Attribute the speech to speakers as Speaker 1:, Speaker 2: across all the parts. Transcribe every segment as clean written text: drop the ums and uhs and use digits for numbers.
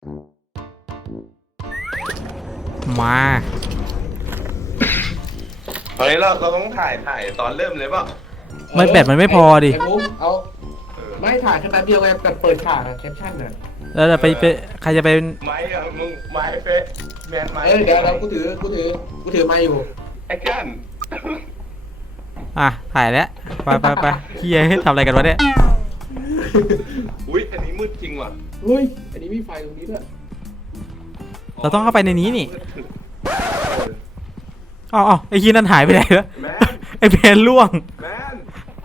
Speaker 1: มา
Speaker 2: ตอนนี้เราต้องถ่ายตอนเริ่มเลยป่ะ
Speaker 1: มันแบตมันไม่พอดิ
Speaker 3: ไอ้บุ๊กเอาไม่ถ่ายแค่แป๊บเดียวไงแบบเปิดฉากแคปชั่นน่ะ
Speaker 1: แล้วจะไปใครจะไป
Speaker 2: ไม้อะมึงไม้เฟสแมนไม้
Speaker 3: เดี๋ยวกูถือไม้อยู่
Speaker 2: แอคชั่น
Speaker 1: ถ่ายแล้วไปเฮียทำอะไรกันวะเนี่ย
Speaker 2: อุ้ยอันนี้มืดจริงว่ะ
Speaker 3: เฮ้ยอันนี้มีไฟตรงนี้ด้วย
Speaker 1: เราต้องเข้าไปในนี้นี่อ๋อไอ้คีนั่นหายไปไหนแล้วไอ้เพนล่วง
Speaker 2: แมน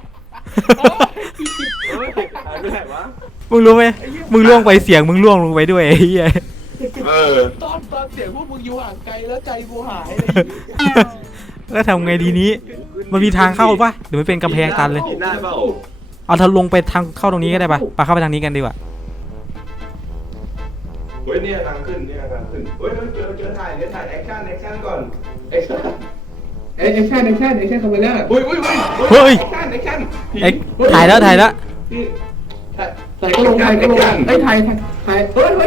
Speaker 2: หายไปไหนวะ
Speaker 1: มึงรู้ไหมมึงล่วงไปเสียงมึงล่วงลงไปด้วยไอ้เหี้ย
Speaker 3: ตอนเสียงพวกมึงอยู่ห่างไกลแล้วใจกูหายเลย
Speaker 1: แล้วทำไงดีนี้มันมีทางเข้าปะหรือมันเป็นกำแพงตันเลยเอาถ้าลงไปทางเข้าตรงนี้ก็ได้ปะเข้าไปทางนี้กันดีกว่า
Speaker 2: เฮ้ยเนี่ยทางขึ้นเฮ้ยเจอถ่ายแอคชั่นก่อนแอคชั่น
Speaker 3: เข้าไปแล้ว
Speaker 2: เฮ้ย
Speaker 1: แอคชั่นถ่ายแล้ว
Speaker 3: ถ่ายก็ลงถ่ายก็ลงถ่ายถ่ายก็ลง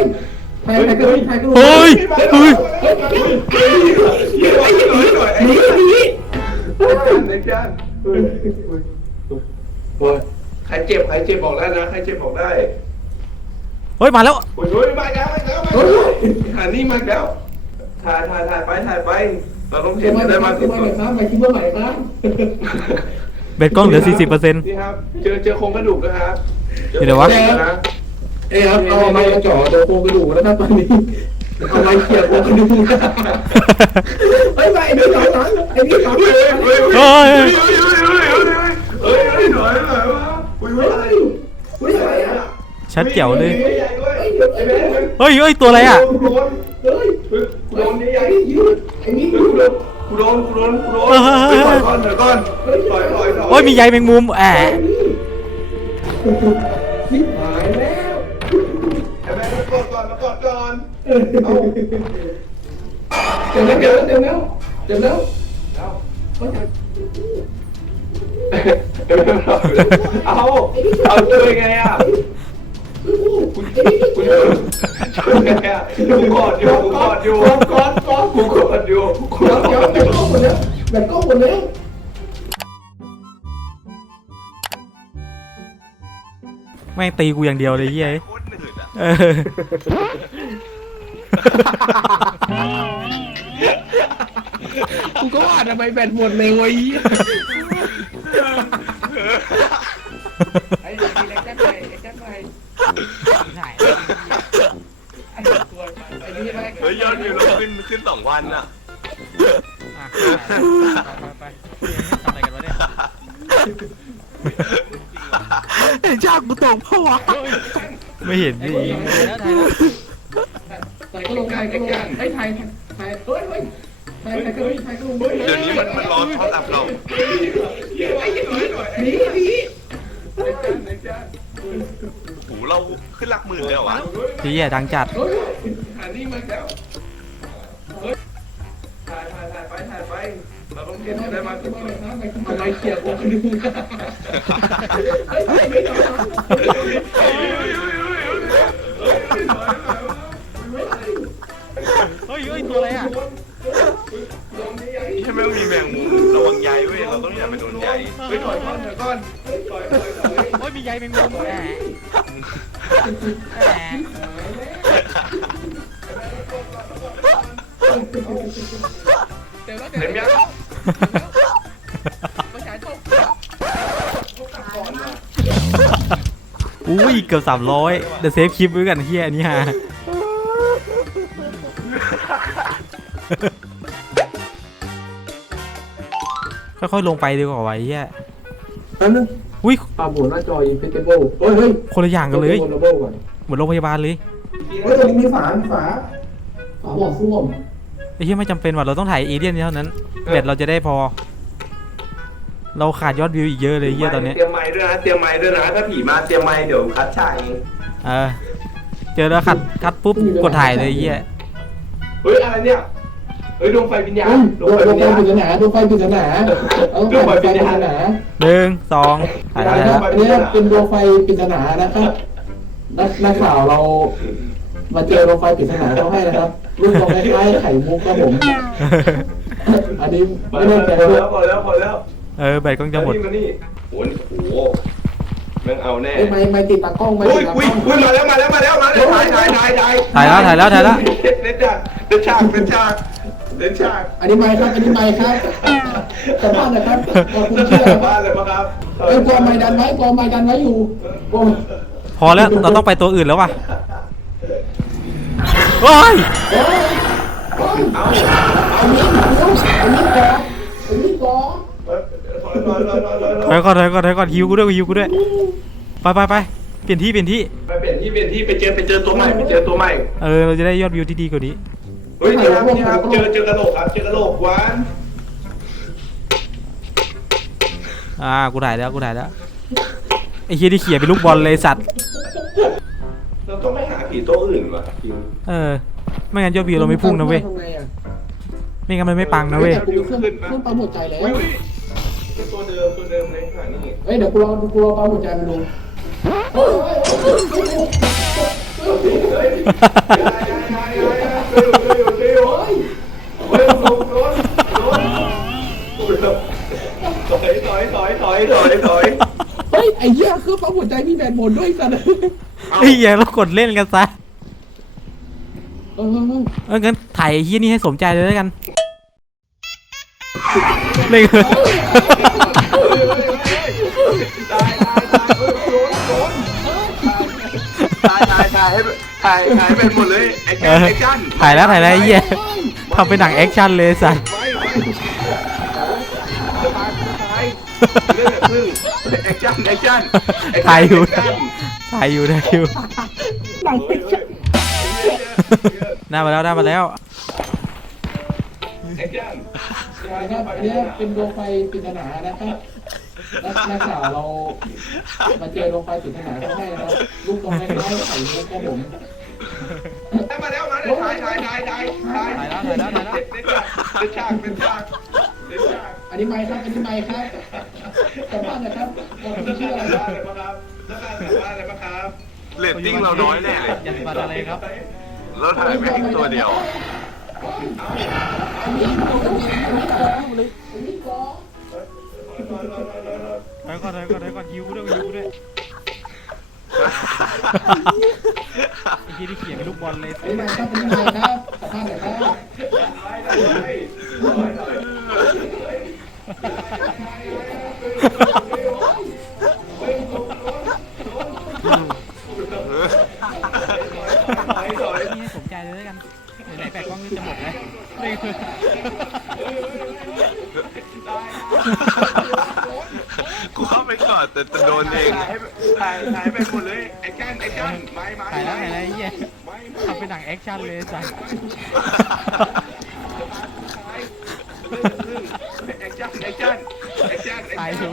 Speaker 2: ใครเจ็บบอกได้นะใครเจ็บบอกได้
Speaker 1: เฮ้ยมาแล้ว
Speaker 2: โอ้ยมาแล้วนี่มาแล้วถ่ายไปเราต้องเห็นได้มา
Speaker 3: ที่สุดครับมาคิดว่าใหม่ครับ
Speaker 1: เบ็ดกล้องเหลือ 40%
Speaker 2: นี่ครับเจอโครงกระดูกนะครับ
Speaker 1: เดี๋ยววะ
Speaker 3: ครับเอาไม้กระจ่อเจอโครงกระดูกแล้วครับตอนนี้เอาไม้เขี่ยโครงกระดูกไอ้ไอ้นี่หลังไอ้นี่หลัง
Speaker 1: เฮ้ยชัดเจ๋วเลยเฮ้ยตัวอะไรอ่ะ
Speaker 2: โดนนี่ใหญ่ไอ้นี่กูโดนถอยก่อน
Speaker 1: โอ้ยมีใยแมงมุม
Speaker 3: นี่หายแล้ว
Speaker 2: ไอ้แม่มากดก่อน
Speaker 3: เจ็บแล้ว
Speaker 2: เอาเจอไงอ่ะคุณช่วยไงอ่ะกูกอดอยู่
Speaker 3: แบบกล้องหมดแล้ว
Speaker 1: แม่งตีกูอย่างเดียวเลยเย้ย
Speaker 3: กูก็ว่าทำไมแบตหมดเลยวะไอ้แจ็คไป
Speaker 2: เฮ้ยยอดวิวเราขึ้น2 วันอ่ะ
Speaker 1: ไปทำอะไรกันวะเนี่ย
Speaker 3: เห็นฉากกูตกเพราะวะ
Speaker 1: ไม่เห็นดิ
Speaker 3: ถ่ายก็ลงไอ้ถ่ายเฮ้ยถ่ายก็ลง
Speaker 2: เดี๋ยวนี้มันรอทอดอัพเราหูเราขึ้นหลักหมื่นเลยเหรอวะ
Speaker 1: พี่ดังจัด
Speaker 3: นี่มาแล้วถ่ายไปเราต้องเห็นได้มาทุกคนทำไมเขี่ยโครงกระดูก
Speaker 1: เฮ้ยตัวอะไรอ่ะ
Speaker 2: ใช่ไหมมีแมงมุมระวังใยเว้ยเราต้องอย่าไปโดนใยไปถอยก่อน
Speaker 1: โอ้ยมีใยแมงมุม
Speaker 2: เห็นยัง
Speaker 1: อุ้ยเกือบ300เดี๋ยวเซฟคลิปไว้กันเฮียอันนี้ฮะค่อยๆลงไปดีกว่าไว้เฮีย
Speaker 3: นั่นนึง
Speaker 1: อุ้ย
Speaker 3: ปาบนหน้าจออินฟินิตี้เบิลเฮ้ย
Speaker 1: คนละอย่างกันเลยเหมือนโรงพยาบาลเลย
Speaker 3: เฮ้ยตรงนี้มีฝาบ่อส้วม
Speaker 1: ไอ้เหี้ยไม่จำเป็นว่ะเราต้องถ่ายเอเลี่ยนเท่านั้นแบตเราจะได้พอเราขาดยอดวิวอีกเยอะเลยเหี้ยตอนนี้
Speaker 2: เตรียมไม้ด้วยนะถ้าผีมาเตรียมไม้เดี๋ยวคัดฉากเอง
Speaker 1: เจอแล้วคัดปุ๊บกดถ่ายเลยเหี้ย
Speaker 2: เฮ้ยอะไรเนี่ยดวงไฟวิญญาณ
Speaker 3: ดวงไฟปริศนา1 2ถ่ายได้แล้วอันนี้เป็นดวงไฟปริศนานะครับนักข่าวเรามาเจอโรงไฟปริศนาเขาให้นะครับรูปทรงคล้ายๆไข่มุกครับผมอันนี้
Speaker 2: มา
Speaker 3: ไม่แน่ใจ
Speaker 2: พอ
Speaker 3: ว่า
Speaker 2: แล้วพอแล้วพอแล้ว
Speaker 1: แบตกล้องจะหมด
Speaker 2: มานี่โอ้โหแม่งเอาแน่
Speaker 3: ไม่ติดตากล้องไม่
Speaker 2: อุ้
Speaker 3: ติ
Speaker 2: ย
Speaker 3: ดตา
Speaker 2: อุ้ย
Speaker 3: กล้อง
Speaker 2: อุ้ยมาแล้วถ่าย
Speaker 1: ถ่ายแล้ว
Speaker 2: เด็ดฉากเด็ดฉาก
Speaker 3: อันนี้ไม่ครับอันนี้ไม่ครับสัมภาษณ์นะครับคุณเชื่อ
Speaker 2: บ้านเลยปะครับ
Speaker 3: ไอ้กอไม่ดันไว้กอไม่ดันไว้อยู่กอ
Speaker 1: พอแล้วเราต้องไปตัวอื่นแล้วว่ะโอ้ย
Speaker 2: เอา
Speaker 3: อันนี้กออันนี้กอ
Speaker 1: ถอยก่อนฮิวกูด้วยไปเปลี่ยนที่
Speaker 2: ไปเปลี่ยนที่ไปเจอตัวใหม่
Speaker 1: เราจะได้ยอดวิวที่ดีกว่านี้
Speaker 2: เฮ้ยนี่ครับเจอกระโหลกครับเจอกระโหลกหวาน
Speaker 1: กูถ่ายแล้วไอ้เฮียที่เขี่ยเป็นลูกบอลเลยสัตว์
Speaker 2: เราต้องไม่หาผีตัวอื่นว่ะจริง
Speaker 1: ไม่งั้นยอดวิวเราไม่พุ่งนะเว้ยไม่งั้นมันไม่ปังนะเว้ย
Speaker 3: เครื่องปั๊มหัวใจแล้ว
Speaker 2: อุ้ยตัวเดิมเลยค่ะนี่
Speaker 3: เฮ้ยเดี๋ยวกูรอปั๊มหัวใจมาดู เฮ้ยไอ้เหี้ยเครื่องปั๊มหัวใจมีแบตหมดด้วยสัตว์
Speaker 1: ไอ้เหี้ยเรากดเล่นกันซะ งั้นถ่ายไอ้เหี้ยนี่ให้สมใจเลยแล้วกันเล่น
Speaker 2: ถ่ายเป็นหมดเลยแอคชั่น
Speaker 1: ถ่ายแล้วไอ้เหี้ยทำเป็นหนังแอคชั่นเลยสัตว์
Speaker 2: เรื่องพึ่งแอคชั่น
Speaker 1: ถ่ายอยู่หนังหน้ามาแล้ว
Speaker 2: แอคชั่น
Speaker 3: เนี่ยเป็นดวงไฟปริศนานะครับนักข่าวเรามาเจอดวงไฟปริศนาเขาให้นะครับลูกตรงคล้ายๆไข่มุกครับผม
Speaker 2: มาแล้วถ่ายเป็นฉาก
Speaker 3: อันนี้ไม่ครับสัมภาษณ์นะครับคุณเชื่ออะไรครับ
Speaker 4: เรตติ้งเราน้อยแน่เลย
Speaker 1: อยากบัตรอะไรครับ
Speaker 4: แล้วถ่ายไปแค่ตัวเดียว
Speaker 3: อันนี้กอ
Speaker 1: ถอยก่อนฮิวกูด้วยไอ้เหี้ยที่เขี่ยเป็นลูกบอลเลย
Speaker 3: อันนี้ไม่ครับสัมภาษณ์หน่อยครับ
Speaker 1: นี่ให้สมใจเลยแล้วกันไหนแปะกล้องนี่จะหมดไหม
Speaker 4: กูเข้าไปก่อนแต่จะโดนเอง
Speaker 2: ถ่ายไปหมดเลยแอคชั่นไม่
Speaker 1: ถ่ายแล้วไอ้เหี้ยทำเป็นหนังแอคชั่นเลยสัตว์
Speaker 2: แอคชั่น
Speaker 1: ถ่ายอยู่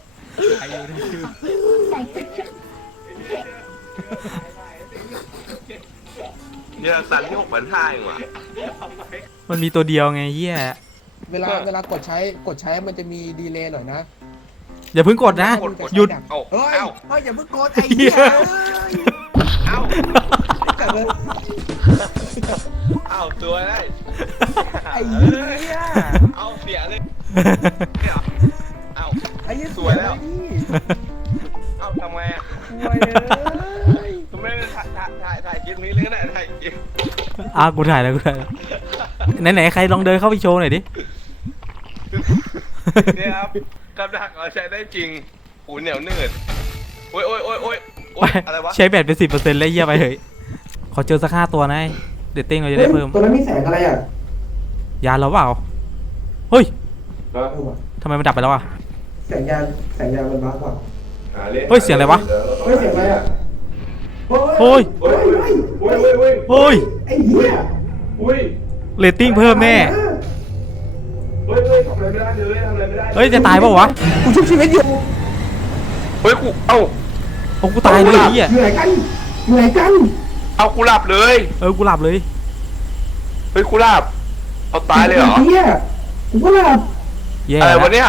Speaker 4: เนี่ยสันที่6,500เองว่ะ
Speaker 1: มันมีตัวเดียวไงเหี้ย
Speaker 3: เวลากดใช้มันจะมีดีเลย์หน่อยนะ
Speaker 1: อย่าเพิ่งกดนะหยุด
Speaker 3: เฮ้ยอย่าเพิ่งกดไอ้เหี้ย
Speaker 4: ตัวได้
Speaker 3: ไอ้เหี้ย
Speaker 4: เสียเลยเอา
Speaker 3: ไอ้เหี้ย
Speaker 4: สวยแล้ว
Speaker 3: นี่
Speaker 4: ทำไงอ่ะ
Speaker 3: สวยเลย
Speaker 4: ทำไมถ่ายคลิปนี้เลยก็ได้ถ่ายคลิป
Speaker 1: กูถ่ายแล้วไหนใครลองเดินเข้าไปโชว์หน่อยดิ
Speaker 4: เนี่ยครับกับดักเราใช้ได้จริงหูเหนียวหนืดโอ้ยอะไรวะ
Speaker 1: ใช้แบตเป็น10%แล้วเหี้ยไปเถอะขอเจอสัก5ตัวนะเดตติ้งเราจะได้เพิ่ม
Speaker 3: ตัวนั้นมีแสงอะไรอ่ะ
Speaker 1: ยานเราเปล่าเฮ้ยทำไมมันดับไปแล้วอ่ะ
Speaker 3: แสงยานมันบ้าเปล่า
Speaker 1: เฮ้ยเสียงอะไรวะ
Speaker 3: เฮ้ยเสียงอะไรอ่ะ
Speaker 1: โอ้ย
Speaker 3: ไอ้เหี้ย
Speaker 1: เรตติ้งเพิ่มแน่
Speaker 2: ทำอะไรไม่ได้เลยทำอะไรไม่ได้
Speaker 1: เฮ้ยจะตายเปล่าวะ
Speaker 3: กูชุบชีวิตอยู่
Speaker 4: เฮ้ยกู
Speaker 1: กูตายเลยไอ้เหี้ย
Speaker 3: อยู่ไหนกัน
Speaker 4: เอากูหลับเลย
Speaker 1: กูหลับเลย
Speaker 4: เฮ้ยกูหลับเอาตายเลยเหรอ
Speaker 3: ไอ้เหี้ยกูก็หลับ
Speaker 1: แย่
Speaker 4: อะไร
Speaker 1: แล้ว
Speaker 4: วะเนี่ย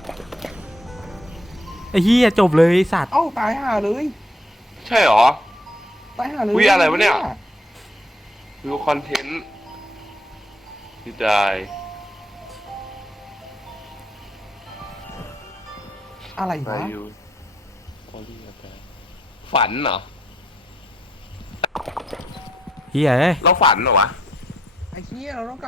Speaker 1: ไอ้เหี้ยจบเลยไอ้สัตว์
Speaker 3: เอ้าตายห่าเลย
Speaker 4: ใช่เหรอ
Speaker 3: ตายห่าเลย
Speaker 4: อุ๊ยอะไรวะเนี่ยดูคอนเทนต์ที่ได้
Speaker 3: อะไร
Speaker 4: ไป
Speaker 3: วะ
Speaker 4: อยู่ฝันเหรอ
Speaker 1: เฮียเอ้ย
Speaker 4: เราฝันเหรอวะ
Speaker 3: ไอ้เหี้ยเราต้อง